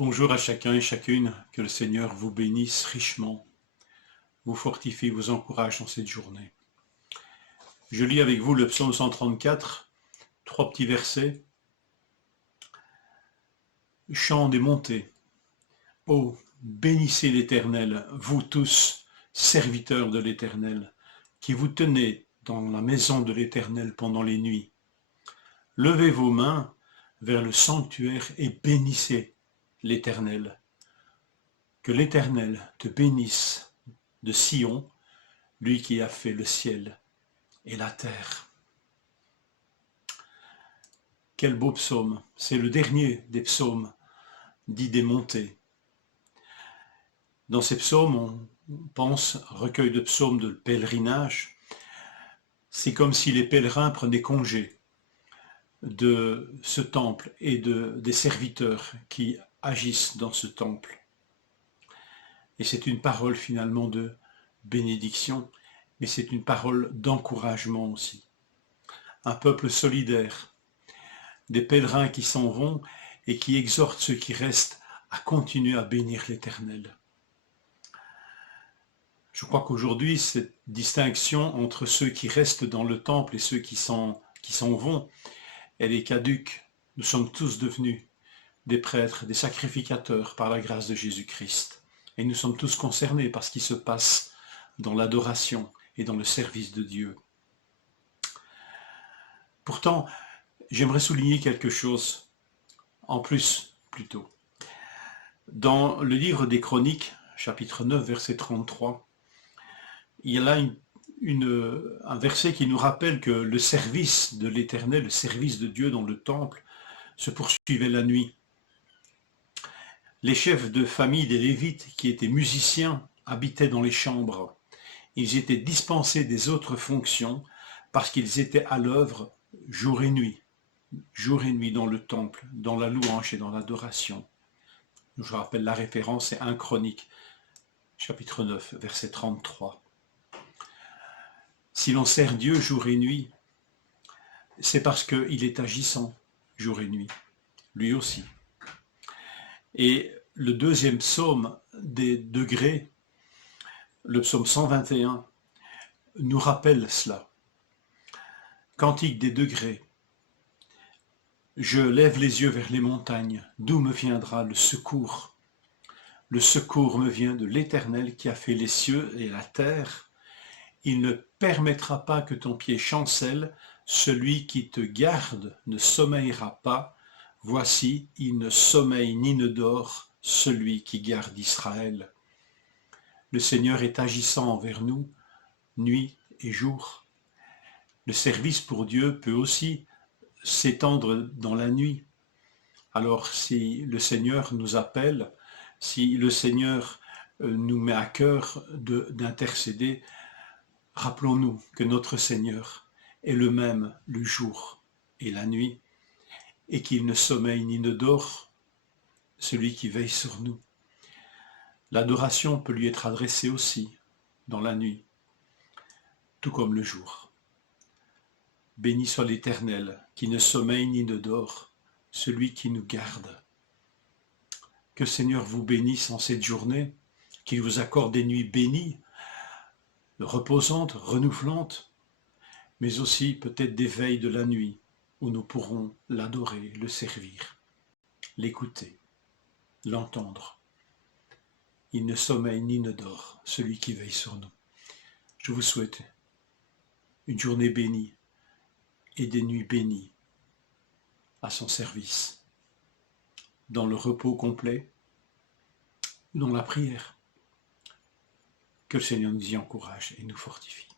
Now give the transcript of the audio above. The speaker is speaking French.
Bonjour à chacun et chacune, que le Seigneur vous bénisse richement, vous fortifie, vous encourage dans cette journée. Je lis avec vous le psaume 134, 3 petits versets. Chant des montées. Oh, bénissez l'Éternel, vous tous, serviteurs de l'Éternel, qui vous tenez dans la maison de l'Éternel pendant les nuits. Levez vos mains vers le sanctuaire et bénissez l'Éternel. Que l'Éternel te bénisse de Sion, lui qui a fait le ciel et la terre. Quel beau psaume, c'est le dernier des psaumes dits des montées. Dans ces psaumes, on pense recueil de psaumes de pèlerinage. C'est comme si les pèlerins prenaient congé de ce temple et des serviteurs qui agissent dans ce temple. Et c'est une parole finalement de bénédiction, mais c'est une parole d'encouragement aussi. Un peuple solidaire, des pèlerins qui s'en vont et qui exhortent ceux qui restent à continuer à bénir l'Éternel. Je crois qu'aujourd'hui, cette distinction entre ceux qui restent dans le temple et ceux qui s'en vont, elle est caduque. Nous sommes tous devenus des prêtres, des sacrificateurs par la grâce de Jésus-Christ. Et nous sommes tous concernés par ce qui se passe dans l'adoration et dans le service de Dieu. Pourtant, j'aimerais souligner quelque chose en plus, plutôt. Dans le livre des Chroniques, chapitre 9, verset 33, il y a là un verset qui nous rappelle que le service de l'Éternel, le service de Dieu dans le temple, se poursuivait la nuit. Les chefs de famille des Lévites, qui étaient musiciens, habitaient dans les chambres. Ils étaient dispensés des autres fonctions parce qu'ils étaient à l'œuvre jour et nuit dans le temple, dans la louange et dans l'adoration. Je rappelle la référence, c'est 1 Chronique, chapitre 9, verset 33. Si l'on sert Dieu jour et nuit, c'est parce qu'il est agissant jour et nuit, lui aussi. Et le deuxième psaume des degrés, le psaume 121, nous rappelle cela. Cantique des degrés. Je lève les yeux vers les montagnes, d'où me viendra le secours? Le secours me vient de l'Éternel qui a fait les cieux et la terre. Il ne permettra pas que ton pied chancelle, celui qui te garde ne sommeillera pas. Voici, il ne sommeille ni ne dort, celui qui garde Israël. Le Seigneur est agissant envers nous, nuit et jour. Le service pour Dieu peut aussi s'étendre dans la nuit. Alors si le Seigneur nous appelle, si le Seigneur nous met à cœur d'intercéder, rappelons-nous que notre Seigneur est le même le jour et la nuit, et qu'il ne sommeille ni ne dort, celui qui veille sur nous. L'adoration peut lui être adressée aussi dans la nuit, tout comme le jour. Béni soit l'Éternel, qui ne sommeille ni ne dort, celui qui nous garde. Que le Seigneur vous bénisse en cette journée, qu'il vous accorde des nuits bénies, reposantes, renouvelantes, mais aussi peut-être des veilles de la nuit, où nous pourrons l'adorer, le servir, l'écouter, l'entendre. Il ne sommeille ni ne dort, celui qui veille sur nous. Je vous souhaite une journée bénie et des nuits bénies à son service, dans le repos complet, dans la prière. Que le Seigneur nous y encourage et nous fortifie.